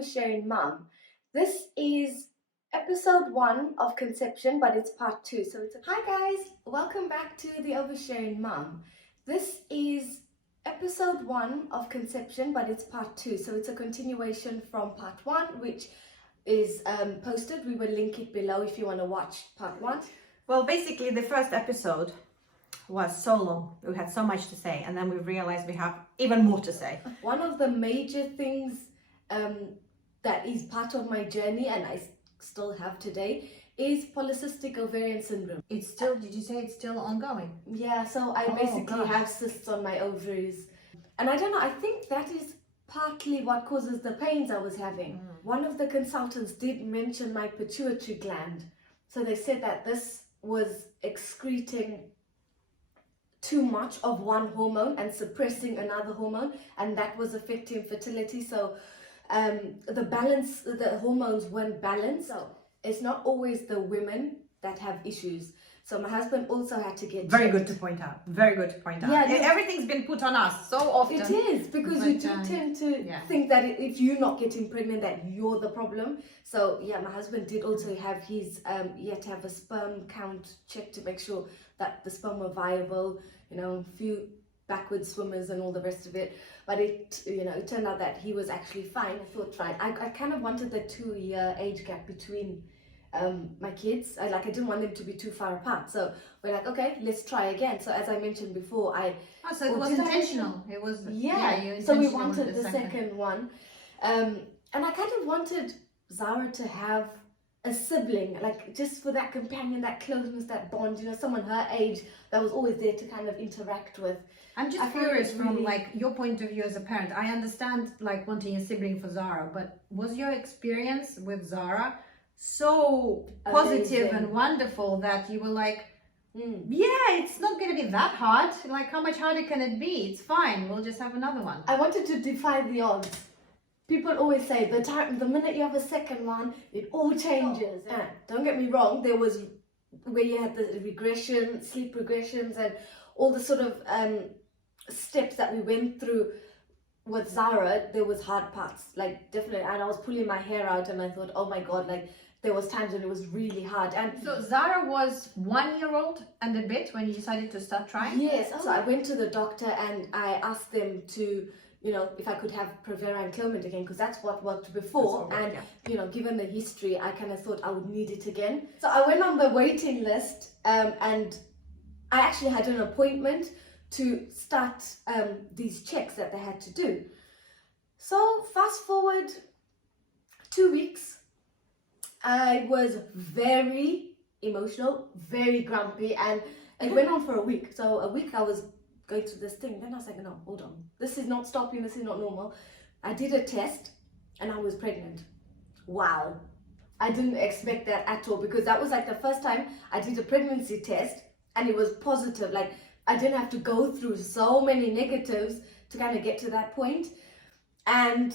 Oversharing Mum. This is episode 1 of conception, but it's part 2. Hi guys, welcome back to the Oversharing Mum. This is episode 1 of conception, but it's part 2. So it's a continuation from part 1, which is posted. We will link it below if you want to watch part 1. Well, basically the first episode was so long. We had so much to say, and then we realized we have even more to say. One of the major things that is part of my journey, and I still have today, is polycystic ovarian syndrome. It's still, did you say it's still ongoing? Yeah, so I basically have cysts on my ovaries. And I don't know, I think that is partly what causes the pains I was having. One of the consultants did mention my pituitary gland. So they said that this was excreting too much of one hormone and suppressing another hormone, and that was affecting fertility. So the hormones weren't balanced. So it's not always the women that have issues. So my husband also had to get Very checked. good to point out. Very good to point out. Yeah, everything's been put on us so often. It is, because you do tend to think that if you're not getting pregnant, that you're the problem. So yeah, my husband did also have his, he had to have a sperm count checked to make sure that the sperm were viable, you know, a few backward swimmers and all the rest of it. But it turned out that he was actually fine. I thought, fine. I kind of wanted the 2-year age gap between my kids. I didn't want them to be too far apart. So we're like, okay, let's try again. So as I mentioned before, so it was intentional. It was so we wanted the second one, and I kind of wanted Zara to have a sibling, like just for that companion, that closeness, that bond, someone her age that was always there to kind of interact with. I'm just curious from your point of view as a parent. I understand wanting a sibling for Zara, but was your experience with Zara so positive and wonderful that you were like, yeah, it's not going to be that hard. Like, how much harder can it be? It's fine. We'll just have another one. I wanted to defy the odds. People always say the minute you have a second one, it all changes. Don't get me wrong. There was where you had the sleep regressions, and all the sort of steps that we went through with Zara. There was hard parts, definitely. And I was pulling my hair out, and I thought, oh my God, there was times when it was really hard. And so Zara was 1 year old and a bit when you decided to start trying? Yes. So I went to the doctor and I asked them to, if I could have Provera and Clomid again, because that's what worked before. Given the history, I kind of thought I would need it again. So I went on the waiting list, and I actually had an appointment to start these checks that they had to do. So fast forward 2 weeks, I was very emotional, very grumpy, and it went on for a week. So a week I was going through this thing. Then I was like, no, hold on. This is not stopping. This is not normal. I did a test and I was pregnant. Wow. I didn't expect that at all, because that was the first time I did a pregnancy test and it was positive. I didn't have to go through so many negatives to kind of get to that point. And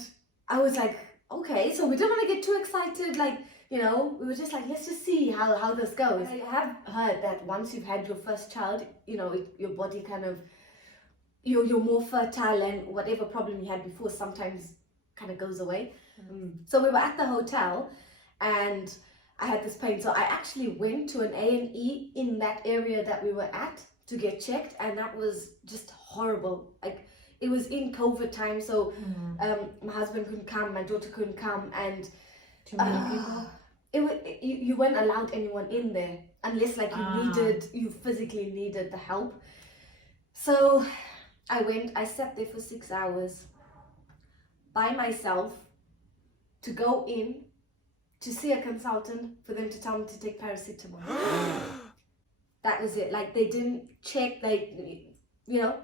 I was like, okay, so we don't want to get too excited. We were just let's just see how this goes. I have heard that once you've had your first child, your body kind of, you're more fertile, and whatever problem you had before sometimes kind of goes away. So we were at the hotel and I had this pain. So I actually went to an A&E in that area that we were at to get checked, and that was just horrible. It was in COVID time, so my husband couldn't come, my daughter couldn't come, and too many people. You weren't allowed anyone in there unless you physically needed the help. So I went, I sat there for 6 hours by myself to go in to see a consultant for them to tell me to take paracetamol. That was it. They didn't check,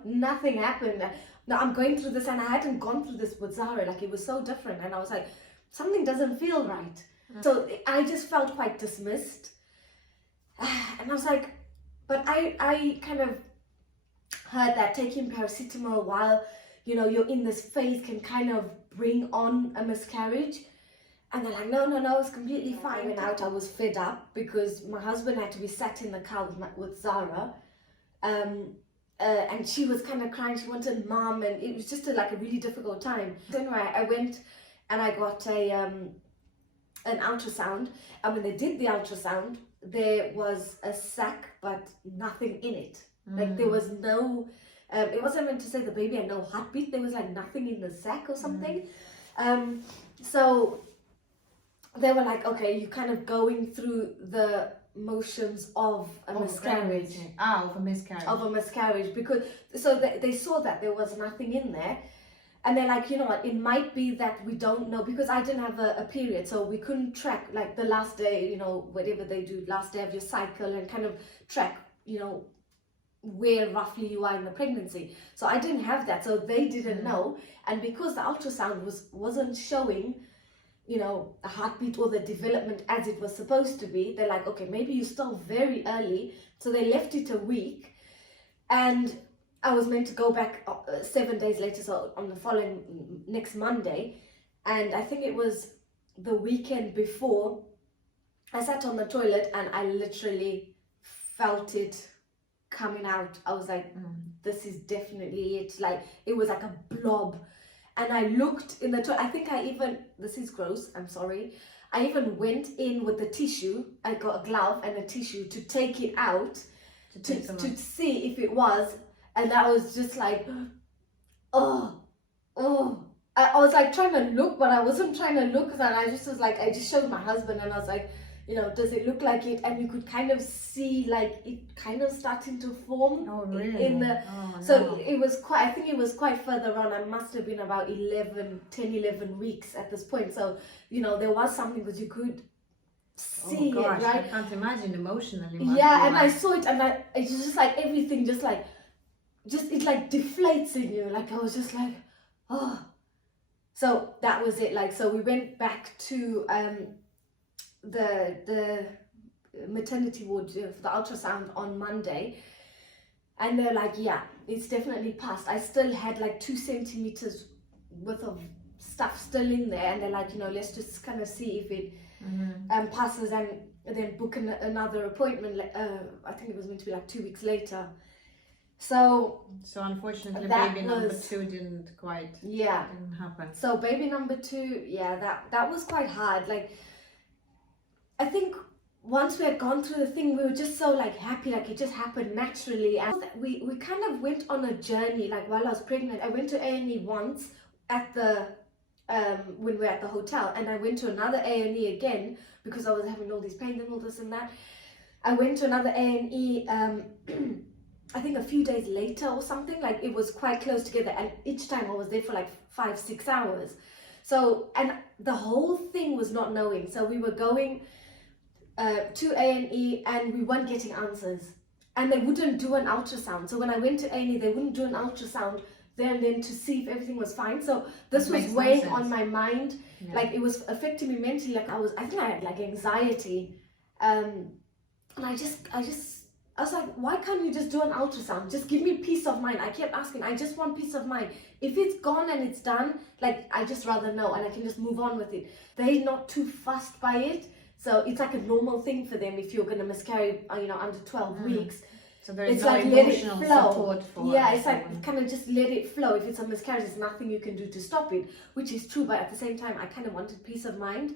nothing happened. Now I'm going through this, and I hadn't gone through this with Zara. It was so different, and I was like, something doesn't feel right. So I just felt quite dismissed. And I was like, but I kind of heard that taking paracetamol while, you're in this phase can kind of bring on a miscarriage. And they're like, no, it's completely fine. I went out, I was fed up because my husband had to be sat in the car with Zara. And she was kind of crying, she wanted mom, and it was just a really difficult time. So anyway, I went and I got an ultrasound, and when they did the ultrasound, there was a sac but nothing in it. Like there was no, it wasn't meant to say the baby had no heartbeat, there was like nothing in the sac or something. So they were like, okay, you're kind of going through the motions of a miscarriage. Of a miscarriage. Of a miscarriage, because so they saw that there was nothing in there, and they're like, you know what, it might be that we don't know, because I didn't have a period, so we couldn't track like the last day, you know, whatever they do, last day of your cycle, and kind of track, you know, where roughly you are in the pregnancy. So I didn't have that, so they didn't know, and because the ultrasound wasn't showing, you know, a heartbeat or the development as it was supposed to be, they're like, okay, maybe you're still very early. So they left it a week, and I was meant to go back 7 days later, so on the following next Monday. And I think it was the weekend before, I sat on the toilet and I literally felt it coming out. I was like, this is definitely it. Like, it was like a blob. And I looked in the toilet. I think I even, this is gross, I'm sorry, I even went in with the tissue. I got a glove and a tissue to take it out to see if it was. And I was just like, I was like trying to look, but I wasn't trying to look. And I just was like, I just showed my husband and I was like, you know, does it look like it? And you could kind of see like it kind of starting to form. Oh, really? In the, so it was quite, I think it was quite further on. I must have been about 11 weeks at this point. So, you know, there was something that you could see it, right? I can't imagine emotionally. Yeah, and I saw it, and it was just like everything just it like deflates in you. Like I was just like, oh. So that was it. Like, so we went back to the maternity ward for the ultrasound on Monday, and they're like, yeah, it's definitely passed. I still had like 2 centimeters worth of stuff still in there, and they're like, you know, let's just kind of see if it passes, and then book another appointment. I think it was meant to be like 2 weeks later. So unfortunately, baby number 2 didn't happen. So baby number 2, that was quite hard. Like, I think once we had gone through the thing, we were just so like happy, like it just happened naturally. And we kind of went on a journey. Like while I was pregnant, I went to A&E once at the when we were at the hotel, and I went to another A&E again because I was having all these pains and all this and that. I went to another A&E I think a few days later or something. Like it was quite close together, and each time I was there for like 5-6 hours. So, and the whole thing was not knowing. So we were going to A&E and we weren't getting answers, and they wouldn't do an ultrasound. So when I went to A&E, they wouldn't do an ultrasound there and then to see if everything was fine. So this was weighing on my mind. Like it was affecting me mentally. Like I think I had like anxiety, and I was like, why can't you just do an ultrasound? Just give me peace of mind. I kept asking, I just want peace of mind. If it's gone and it's done, like I just rather know, and I can just move on with it. They're not too fussed by it. So it's like a normal thing for them if you're going to miscarry, you know, under 12 weeks. So there's it's no like emotional support for it. It's like kind of just let it flow. If it's a miscarriage, there's nothing you can do to stop it, which is true. But at the same time, I kind of wanted peace of mind.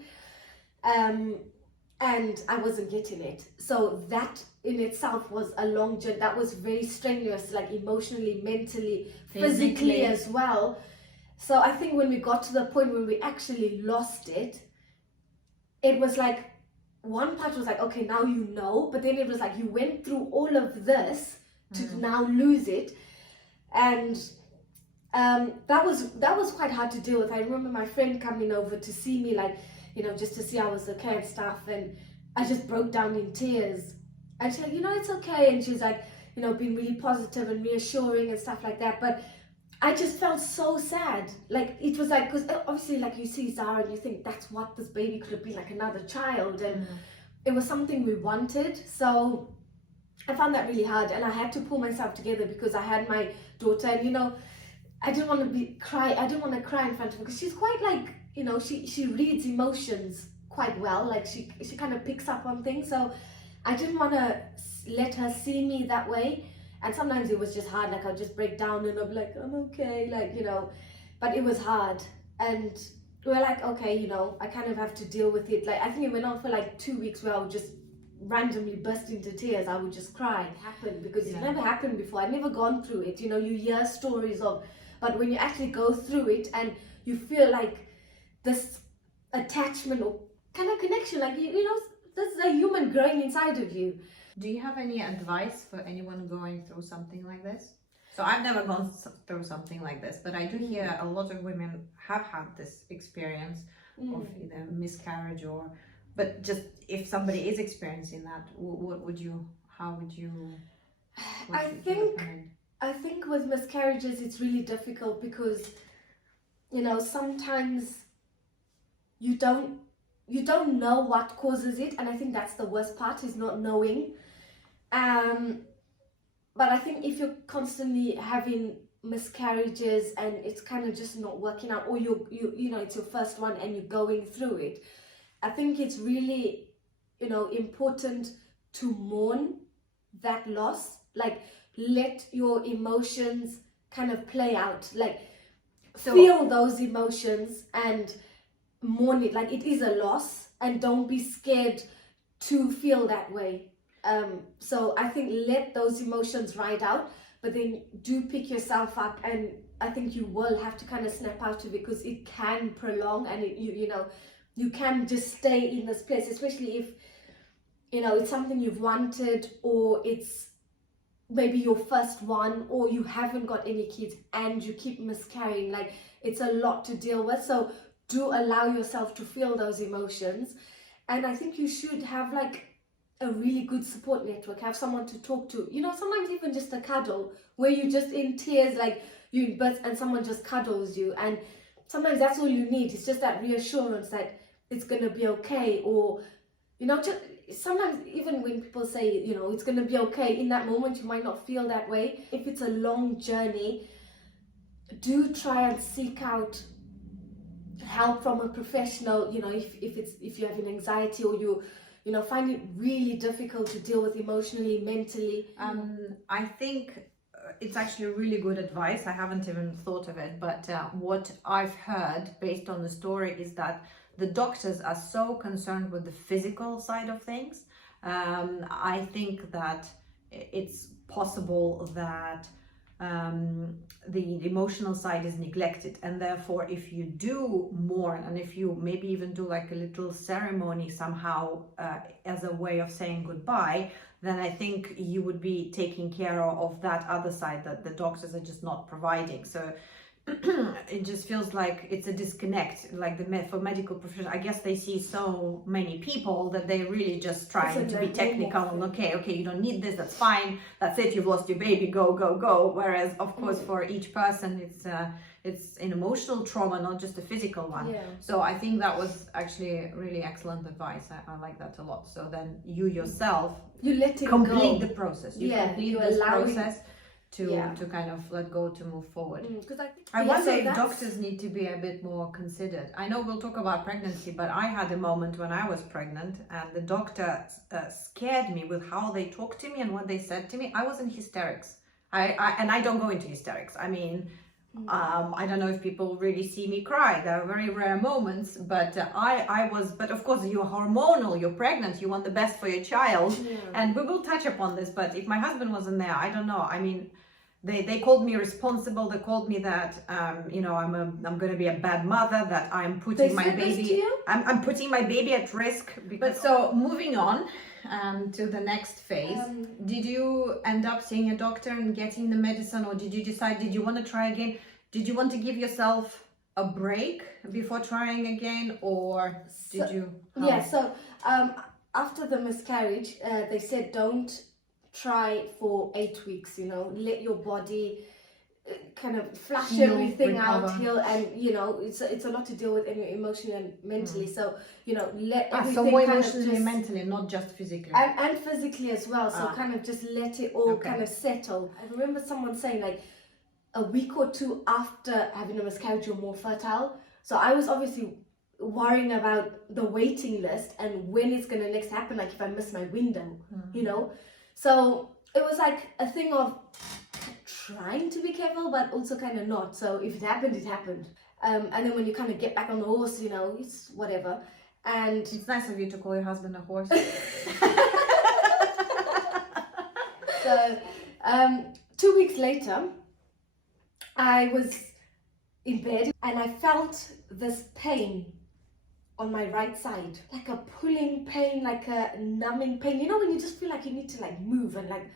And I wasn't getting it. So that in itself was a long journey. That was very strenuous, like emotionally, mentally, physically as well. So I think when we got to the point when we actually lost it, it was like, one part was like, okay, now you know, but then it was like you went through all of this to now lose it. And that was quite hard to deal with. I remember my friend coming over to see me, like, you know, just to see I was okay and stuff, and I just broke down in tears. And she's like, you know, it's okay. And she's like, you know, being really positive and reassuring and stuff like that. But I just felt so sad. Like, it was like, because obviously, like, you see Zara and you think that's what this baby could have been, like another child. And it was something we wanted. So I found that really hard. And I had to pull myself together because I had my daughter. And, you know, I didn't want to cry in front of her because she's quite like, you know, she reads emotions quite well. Like, she kind of picks up on things. So I didn't want to let her see me that way. And sometimes it was just hard, like I'd just break down and I'd be like, I'm okay, like, you know, but it was hard. And we're like, okay, you know, I kind of have to deal with it. Like, I think it went on for like 2 weeks where I would just randomly burst into tears. I would just cry. It happened because it never happened before. I'd never gone through it. You know, you hear stories of, but when you actually go through it and you feel like this attachment or kind of connection, like, you know, this is a human growing inside of you. Do you have any advice for anyone going through something like this? So I've never gone through something like this, but I do hear a lot of women have had this experience of either miscarriage or, but just if somebody is experiencing that, what would you, how would you? I think with miscarriages it's really difficult because, you know, sometimes you don't know what causes it, and I think that's the worst part, is not knowing. But I think if you're constantly having miscarriages and it's kind of just not working out, or you know, it's your first one and you're going through it, I think it's really, you know, important to mourn that loss. Like, let your emotions kind of play out. Like, feel those emotions and mourn it. Like, it is a loss, and don't be scared to feel that way. So I think let those emotions ride out, but then do pick yourself up, and I think you will have to kind of snap out of it because it can prolong, and you know, you can just stay in this place, especially if, you know, it's something you've wanted, or it's maybe your first one, or you haven't got any kids and you keep miscarrying. Like, it's a lot to deal with. So do allow yourself to feel those emotions, and I think you should have like a really good support network. Have someone to talk to, you know, sometimes even just a cuddle where you're just in tears, like you in birth, and someone just cuddles you, and sometimes that's all you need. It's just that reassurance that it's gonna be okay. Or, you know, just sometimes even when people say, you know, it's gonna be okay, in that moment you might not feel that way. If it's a long journey, do try and seek out help from a professional. You know, if you have an anxiety, or you know, find it really difficult to deal with emotionally, mentally. I think it's actually really good advice. I haven't even thought of it, but what I've heard based on the story is that the doctors are so concerned with the physical side of things. I think that it's possible that the emotional side is neglected, and therefore if you do mourn, and if you maybe even do like a little ceremony somehow as a way of saying goodbye, then I think you would be taking care of that other side that the doctors are just not providing. So it just feels like it's a disconnect. Like for medical professionals, I guess they see so many people that they really just trying to be technical and okay, you don't need this, that's fine, that's it, you've lost your baby, go. Whereas of course for each person it's an emotional trauma, not just a physical one. So I think that was actually really excellent advice. I like that a lot. So then you yourself, you let it complete go. The process. You complete this process to kind of let go, to move forward. I wonder if doctors need to be a bit more considered. I know we'll talk about pregnancy, but I had a moment when I was pregnant, and the doctor scared me with how they talked to me and what they said to me. I was in hysterics. I don't go into hysterics. I mean, I don't know if people really see me cry. There are very rare moments, but I was, but of course you're hormonal, you're pregnant, you want the best for your child. And we will touch upon this, but if my husband wasn't there, I don't know. I mean, they called me responsible. They called me that, you know, I'm going to be a bad mother, that I'm putting my baby, I'm putting my baby at risk. But so moving on to the next phase, did you end up seeing a doctor and getting the medicine, or did you decide, did you want to try again? Did you want to give yourself a break before trying again, or did you? So after the miscarriage, they said don't try for 8 weeks, you know, let your body kind of flush everything out, heal, and you know, it's a lot to deal with emotionally and mentally. So, you know, let everything so more emotionally and mentally, not just physically, and physically as well. So kind of just let it all kind of settle. I remember someone saying like a week or two after having a miscarriage you're more fertile. So I was obviously worrying about the waiting list and when it's gonna next happen, like if I miss my window, you know. So it was like a thing of trying to be careful, but also kind of not. So if it happened, it happened. And then when you kind of get back on the horse, you know, it's whatever. And it's nice of you to call your husband a horse. So 2 weeks later, I was in bed and I felt this pain on my right side, like a pulling pain, like a numbing pain. You know, when you just feel like you need to like move and like,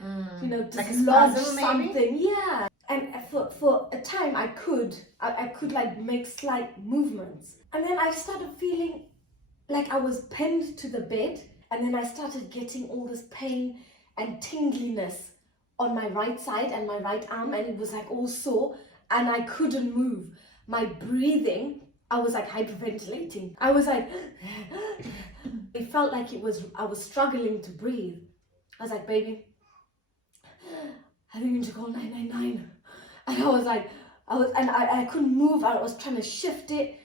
you know, dislodge like something. Yeah. And for a time I could like make slight movements. And then I started feeling like I was pinned to the bed. And then I started getting all this pain and tingliness on my right side and my right arm. And it was like all sore and I couldn't move. My breathing, I was like hyperventilating. I was like, it felt like I was struggling to breathe. I was like, baby, I think you need to call 999. And I couldn't move. I was trying to shift it.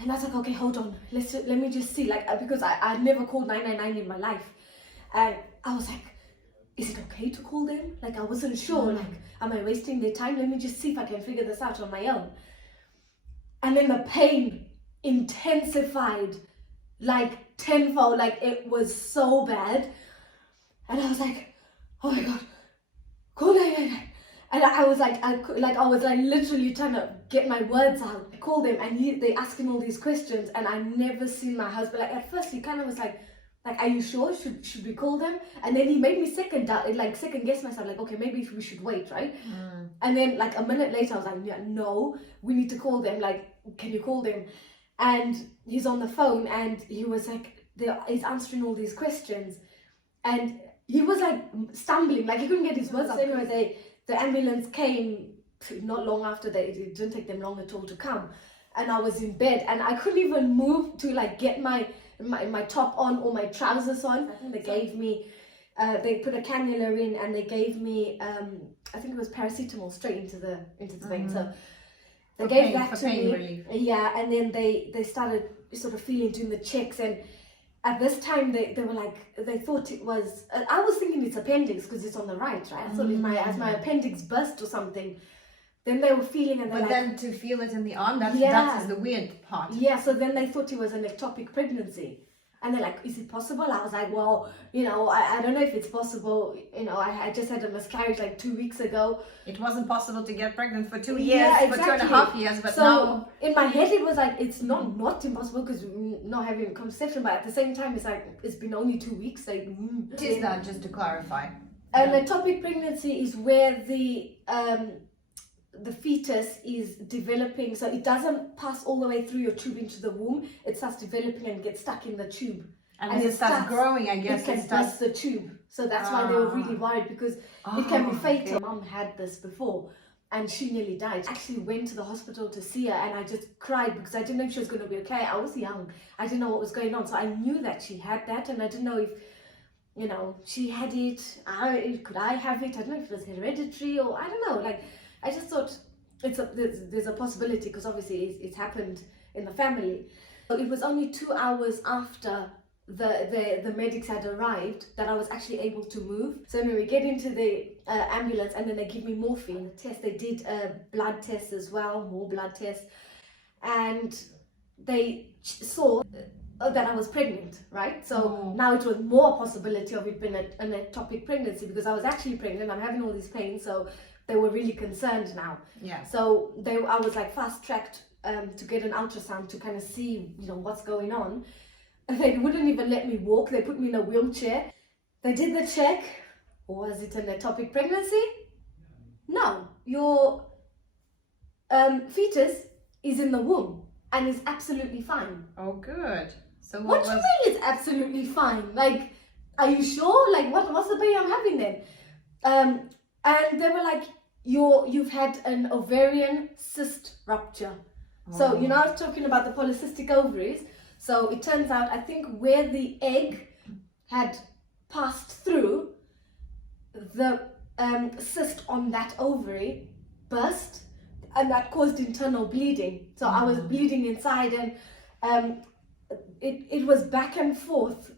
And I was like, okay, hold on. Let me just see. Like, because I'd never called 999 in my life. And I was like, is it okay to call them? Like, I wasn't sure. Like, am I wasting their time? Let me just see if I can figure this out on my own. And then the pain intensified like tenfold. Like, it was so bad. And I was like, oh my God, call 999. And I was like literally trying to get my words out. I called him and they asked him all these questions and I never seen my husband. Like, at first he kind of was like, are you sure? Should we call them? And then he made me second guess myself. Like, okay, maybe we should wait, right? And then like a minute later, I was like, yeah, no, we need to call them. Like, can you call them? And he's on the phone and he was like, he's answering all these questions, and he was like stumbling, like he couldn't get his words out. Anyway, the ambulance came not long after that. It didn't take them long at all to come, and I was in bed and I couldn't even move to like get my top on or my trousers on. I think they gave me, they put a cannula in and they gave me, I think it was paracetamol straight into the vein. So they gave that to me. Relief. Yeah, and then they started sort of doing the checks, and at this time they were like, they thought it was, I was thinking it's appendix because it's on the right? I thought as my appendix burst or something. Then they were feeling, and but then to feel it in the arm, that is the weird part. Yeah, so then they thought it was an ectopic pregnancy. And they're like, is it possible? I was like, well, you know, I don't know if it's possible. You know, I just had a miscarriage like 2 weeks ago. It wasn't possible to get pregnant for 2 years, for 2.5 years, but so now... in my head it was like, it's not impossible because not having contraception, but at the same time it's like, it's been only 2 weeks. Like, What is that, just to clarify? An ectopic pregnancy is where the fetus is developing, so it doesn't pass all the way through your tube into the womb. It starts developing and gets stuck in the tube. And it starts growing, I guess. It can burst the tube. So that's why they were really worried, because it can be fatal. Okay. Mom had this before and she nearly died. I actually went to the hospital to see her and I just cried because I didn't know if she was going to be okay. I was young. I didn't know what was going on. So I knew that she had that and I didn't know if, you know, she had it. Could I have it? I don't know if it was hereditary or I don't know. Like, I just thought there's a possibility because obviously it's happened in the family. So it was only 2 hours after the medics had arrived that I was actually able to move. So when we get into the ambulance and then they give me morphine, test. They did a blood test as well, more blood tests, and they saw that I was pregnant, right? So now it was more possibility of it being an ectopic pregnancy because I was actually pregnant. I'm having all these pains, so they were really concerned now. Yeah. So I was like fast tracked to get an ultrasound to kind of see, you know, what's going on. And they wouldn't even let me walk. They put me in a wheelchair. They did the check. Was it an ectopic pregnancy? No, your fetus is in the womb and is absolutely fine. Oh, good. So what do you mean it's absolutely fine? Like, are you sure? Like, what's the pain I'm having then? And they were like, you've had an ovarian cyst rupture. So, you know, I was talking about the polycystic ovaries. So it turns out, I think where the egg had passed through, the cyst on that ovary burst and that caused internal bleeding. So I was bleeding inside and it was back and forth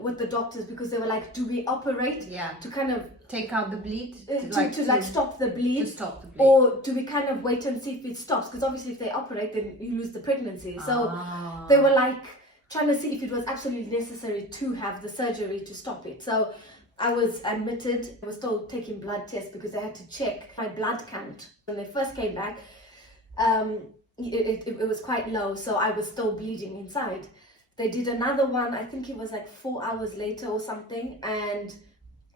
with the doctors, because they were like, do we operate to kind of take out the bleed, to stop the bleed, or do we kind of wait and see if it stops? Because obviously if they operate, then you lose the pregnancy. So they were like trying to see if it was absolutely necessary to have the surgery to stop it. So I was admitted. I was told taking blood tests because they had to check my blood count. When they first came back, it was quite low, so I was still bleeding inside. They did another one, I think it was like 4 hours later or something, and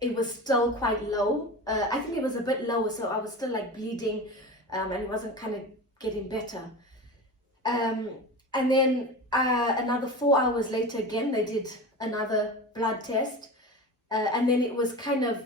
it was still quite low. I think it was a bit lower, so I was still like bleeding, and it wasn't kind of getting better. And then another 4 hours later again, they did another blood test, and then it was kind of,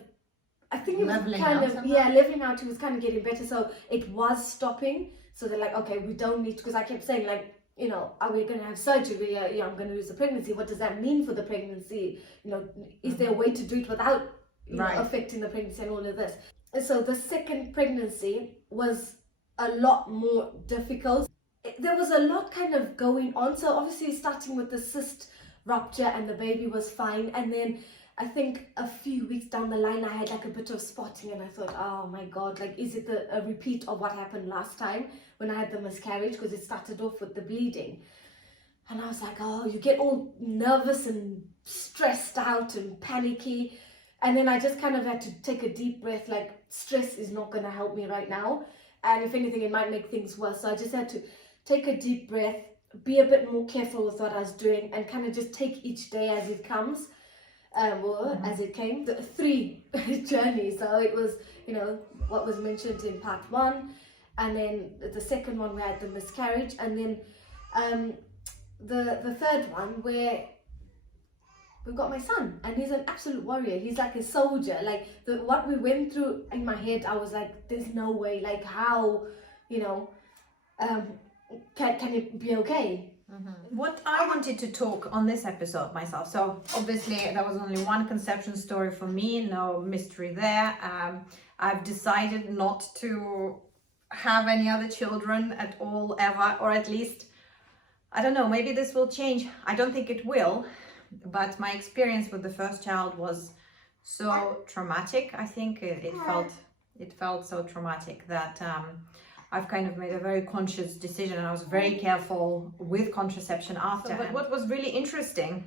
I think it was leveling out. It was kind of getting better, so it was stopping. So they're like, okay, we don't need to, because I kept saying like, you know, are we going to have surgery? Yeah, I'm going to lose the pregnancy. What does that mean for the pregnancy? You know, is there a way to do it without affecting the pregnancy and all of this? And so the second pregnancy was a lot more difficult. There was a lot kind of going on. So obviously starting with the cyst rupture, and the baby was fine. And then I think a few weeks down the line, I had like a bit of spotting, and I thought, oh my God, like, is it a repeat of what happened last time when I had the miscarriage? Because it started off with the bleeding. And I was like, oh, you get all nervous and stressed out and panicky. And then I just kind of had to take a deep breath, like, stress is not going to help me right now. And if anything, it might make things worse. So I just had to take a deep breath, be a bit more careful with what I was doing, and kind of just take each day as it comes. As it came, the 3 journeys. So it was, you know, what was mentioned in part 1, and then the second one we had the miscarriage, and then the third one where we've got my son, and he's an absolute warrior. He's like a soldier. Like what we went through, in my head, I was like, there's no way, like how, you know, can it be okay? What I wanted to talk on this episode myself, so obviously there was only one conception story for me, no mystery there. I've decided not to have any other children at all, ever, or at least, I don't know, maybe this will change. I don't think it will, but my experience with the first child was so traumatic. I think it felt so traumatic that I've kind of made a very conscious decision, and I was very careful with contraception after. But what was really interesting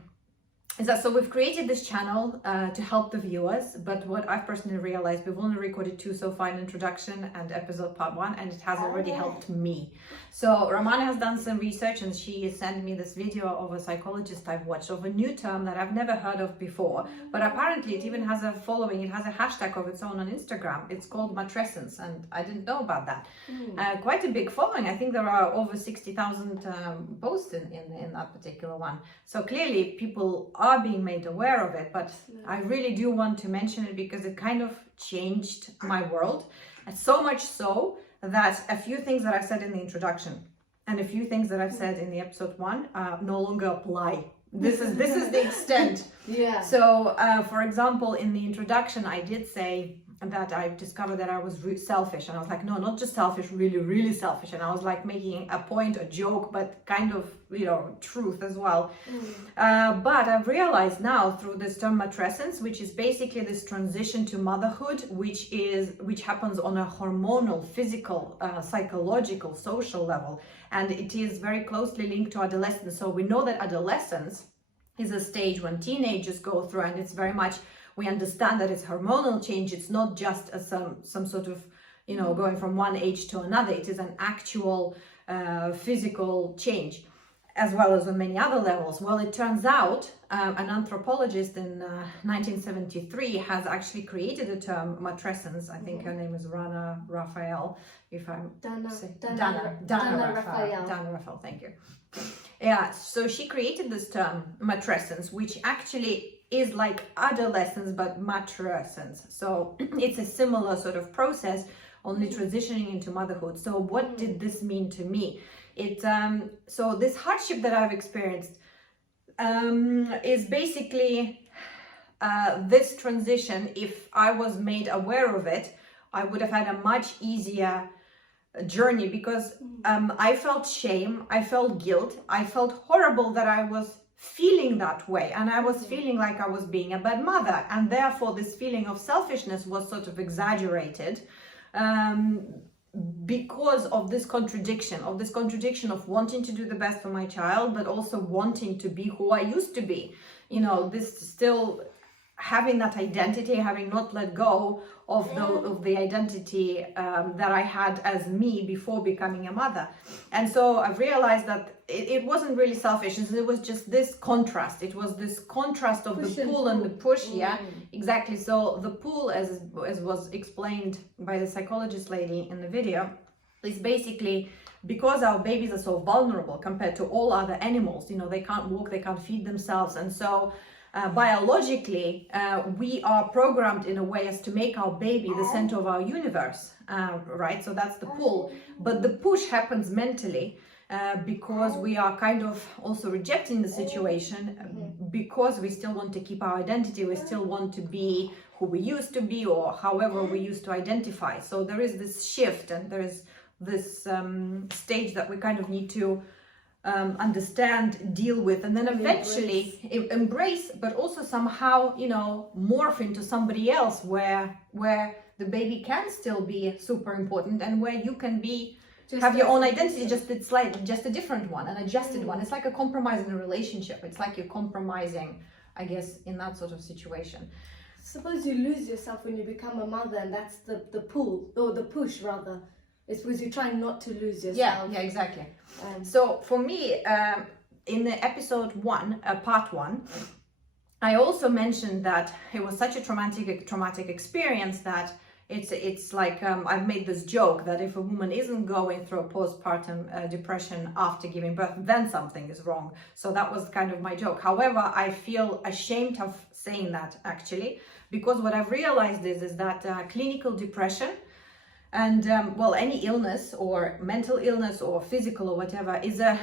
is that, so we've created this channel to help the viewers, but what I've personally realized, we've only recorded 2 so far, an introduction and episode part 1, and it has already helped me. So Romana has done some research, and she sent me this video of a psychologist I've watched of a new term that I've never heard of before, but apparently it even has a following, it has a hashtag of its own on Instagram. It's called Matrescence, and I didn't know about that. Quite a big following. I think there are over 60,000 posts in that particular one. So clearly people are being made aware of it, but I really do want to mention it because it kind of changed my world, and so much so that a few things that I've said in the introduction and a few things that I've said in the episode 1 no longer apply. This is the extent. So for example, in the introduction I did say that I discovered that I was selfish, and I was like, no, not just selfish, really selfish, and I was like making a point, a joke, but kind of, you know, truth as well. But I've realized now through this term matrescence, which is basically this transition to motherhood, which happens on a hormonal, physical, psychological, social level, and it is very closely linked to adolescence. So we know that adolescence is a stage when teenagers go through, and it's very much, we understand that it's hormonal change. It's not just some sort of, you know, going from one age to another. It is an actual physical change, as well as on many other levels. Well, it turns out an anthropologist in 1973 has actually created the term matrescence. I think her name is Rana Raphael, if I'm Dana Raphael, thank you. Yeah, so she created this term matrescence, which actually is like adolescence but matrescence. So it's a similar sort of process, only transitioning into motherhood. So what did this mean to me? So this hardship that I've experienced is basically this transition. If I was made aware of it, I would have had a much easier journey, because I felt shame, I felt guilt, I felt horrible that I was feeling that way, and I was feeling like I was being a bad mother, and therefore this feeling of selfishness was sort of exaggerated, because of this contradiction of wanting to do the best for my child, but also wanting to be who I used to be. You know, this still having that identity, having not let go of the identity that I had as me before becoming a mother. And so I've realized that it wasn't really selfish, it was just this contrast. It was this contrast of the pull and the push. Yeah, exactly. So the pull, as was explained by the psychologist lady in the video, is basically because our babies are so vulnerable compared to all other animals. You know, they can't walk, they can't feed themselves, and so biologically, we are programmed in a way as to make our baby the center of our universe, right? So that's the pull. But the push happens mentally, because we are kind of also rejecting the situation, because we still want to keep our identity, we still want to be who we used to be, or however we used to identify. So there is this shift, and there is this stage that we kind of need to understand, deal with, and then eventually embrace, but also somehow, you know, morph into somebody else where the baby can still be super important, and where you can be have your own identity, just a different one, an adjusted one. It's like a compromise in a relationship. It's like you're compromising, I guess, in that sort of situation. Suppose you lose yourself when you become a mother, and that's the pull, or the push rather. It's because you're trying not to lose yourself. Yeah, exactly. So for me, in the episode 1, part 1, I also mentioned that it was such a traumatic experience that it's like, I've made this joke that if a woman isn't going through a postpartum depression after giving birth, then something is wrong. So that was kind of my joke. However, I feel ashamed of saying that, actually, because what I've realized is that clinical depression and well, any illness or mental illness or physical or whatever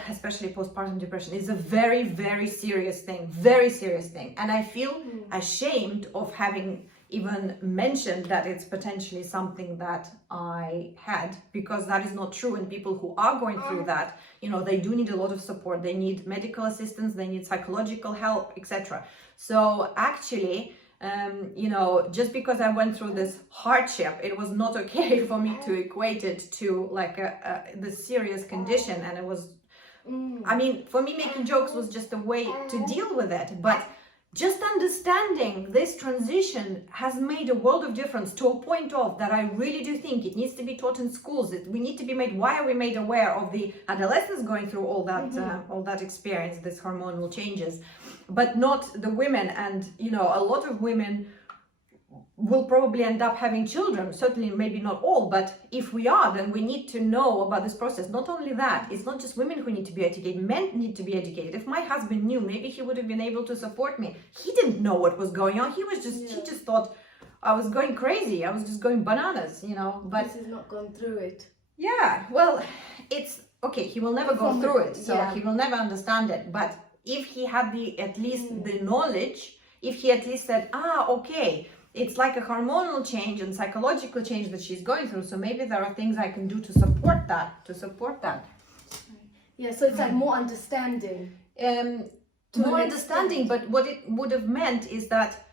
especially postpartum depression, is a very, very serious thing, and I feel ashamed of having even mentioned that it's potentially something that I had, because that is not true. And people who are going through that, you know, they do need a lot of support, they need medical assistance, they need psychological help, etc. So actually, you know, just because I went through this hardship, it was not okay for me to equate it to like this serious condition. And it was, I mean, for me, making jokes was just a way to deal with it. But just understanding this transition has made a world of difference, to a point of that I really do think it needs to be taught in schools. We need to be made, why are we made aware of the adolescents going through all that experience, this hormonal changes, but not the women. And you know, a lot of women will probably end up having children, certainly maybe not all, but if we are, then we need to know about this process. Not only that, it's not just women who need to be educated, men need to be educated. If my husband knew, maybe he would have been able to support me. He didn't know what was going on. He just thought I was going crazy, I was just going bananas, you know. But he's not gone through it. Yeah, well, it's okay, he will never go through it, so he will never understand it. But if he had at least the knowledge, if he at least said, okay, it's like a hormonal change and psychological change that she's going through, so maybe there are things I can do to support that. Yeah, so it's like more understanding. More understanding, but what it would have meant is that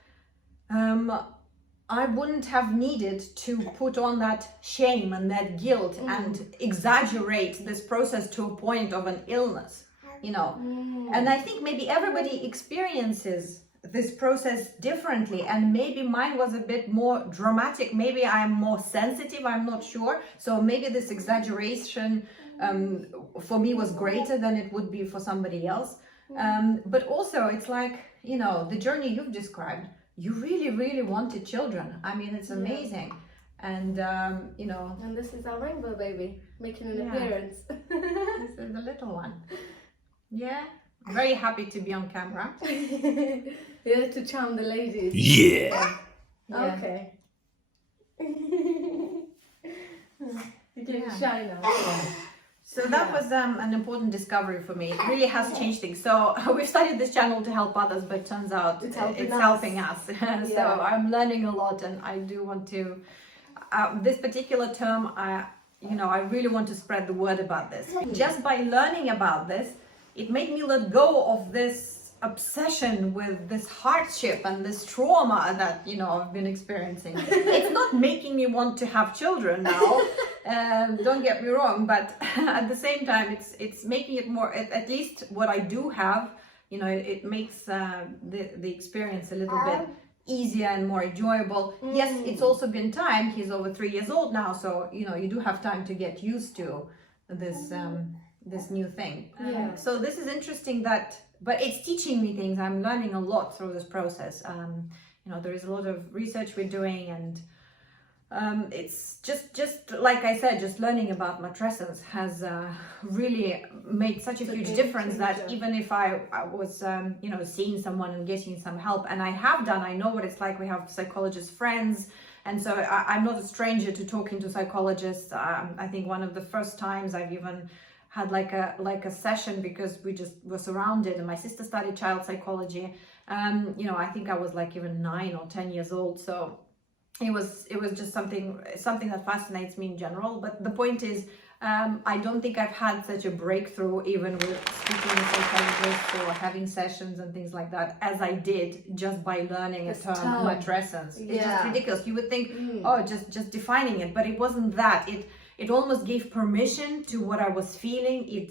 I wouldn't have needed to put on that shame and that guilt and exaggerate this process to a point of an illness, you know. And I think maybe everybody experiences this process differently, and maybe mine was a bit more dramatic, maybe I'm more sensitive, I'm not sure, so maybe this exaggeration for me was greater than it would be for somebody else. But also it's like, you know, the journey you've described, you really, really wanted children. I mean, it's amazing. And you know, and this is our rainbow baby making an appearance. This is the little one. Yeah, very happy to be on camera. Yeah, to charm the ladies. Yeah. Okay. You're getting shy now. So that was an important discovery for me. It really has changed things. So we've started this channel to help others, but it turns out it's helping us. So I'm learning a lot, and I do want to, this particular term, you know, I really want to spread the word about this. Just by learning about this, it made me let go of this obsession with this hardship and this trauma that, you know, I've been experiencing. It's not making me want to have children now, don't get me wrong, but at the same time, it's making it more, at least what I do have, you know, it makes the experience a little bit easier and more enjoyable. Yes, it's also been time. He's over 3 years old now, so, you know, you do have time to get used to this this new thing. So this is interesting but it's teaching me things. I'm learning a lot through this process. You know, there is a lot of research we're doing, and it's just like I said, just learning about matrescence has really made such a huge difference that even if I was, you know, seeing someone and getting some help, and I know what it's like. We have psychologist friends, and so I'm not a stranger to talking to psychologists. I think one of the first times I've even had like a session, because we just were surrounded, and my sister studied child psychology. You know, I think I was like even 9 or 10 years old, so it was just something that fascinates me in general. But the point is, I don't think I've had such a breakthrough even with speaking with psychologists or having sessions and things like that as I did just by learning a term, matrescence. It's just ridiculous. You would think, oh, just defining it, but it wasn't that. It almost gave permission to what I was feeling. It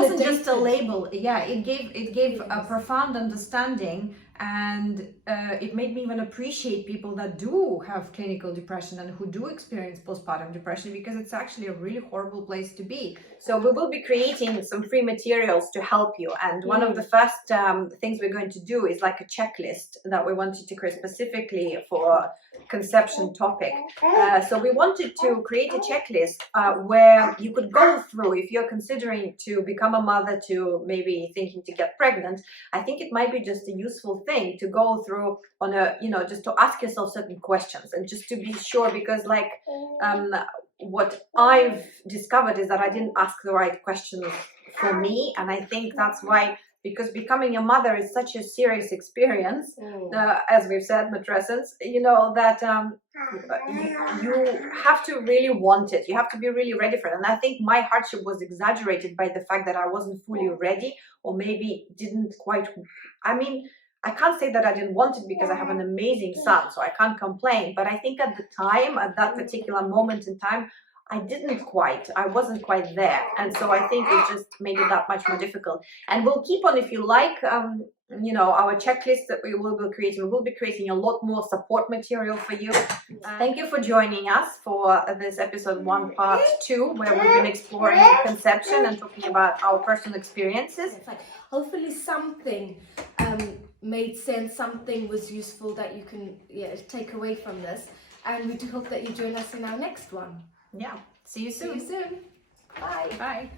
wasn't just a label. Yeah, it gave a profound understanding, and it made me even appreciate people that do have clinical depression and who do experience postpartum depression, because it's actually a really horrible place to be. So we will be creating some free materials to help you, and one of the first things we're going to do is like a checklist that we wanted to create specifically for conception topic. So we wanted to create a checklist where you could go through, if you're considering to become a mother, to maybe thinking to get pregnant. I think it might be just a useful thing to go through on a, you know, just to ask yourself certain questions, and just to be sure, because like what I've discovered is that I didn't ask the right questions for me, and I think that's why, because becoming a mother is such a serious experience, as we've said, matrescence, you know, that you have to really want it. You have to be really ready for it. And I think my hardship was exaggerated by the fact that I wasn't fully ready, or maybe didn't quite, I mean, I can't say that I didn't want it, because I have an amazing son, so I can't complain. But I think at the time, at that particular moment in time, I wasn't quite there. And so I think it just made it that much more difficult. And we'll keep on, if you like, you know, our checklist that we will be creating. We will be creating a lot more support material for you. Thank you for joining us for this episode 1 part 2, where we've been exploring conception and talking about our personal experiences. Hopefully something made sense, something was useful that you can take away from this. And we do hope that you join us in our next one. Yeah. See you soon. Bye. Bye.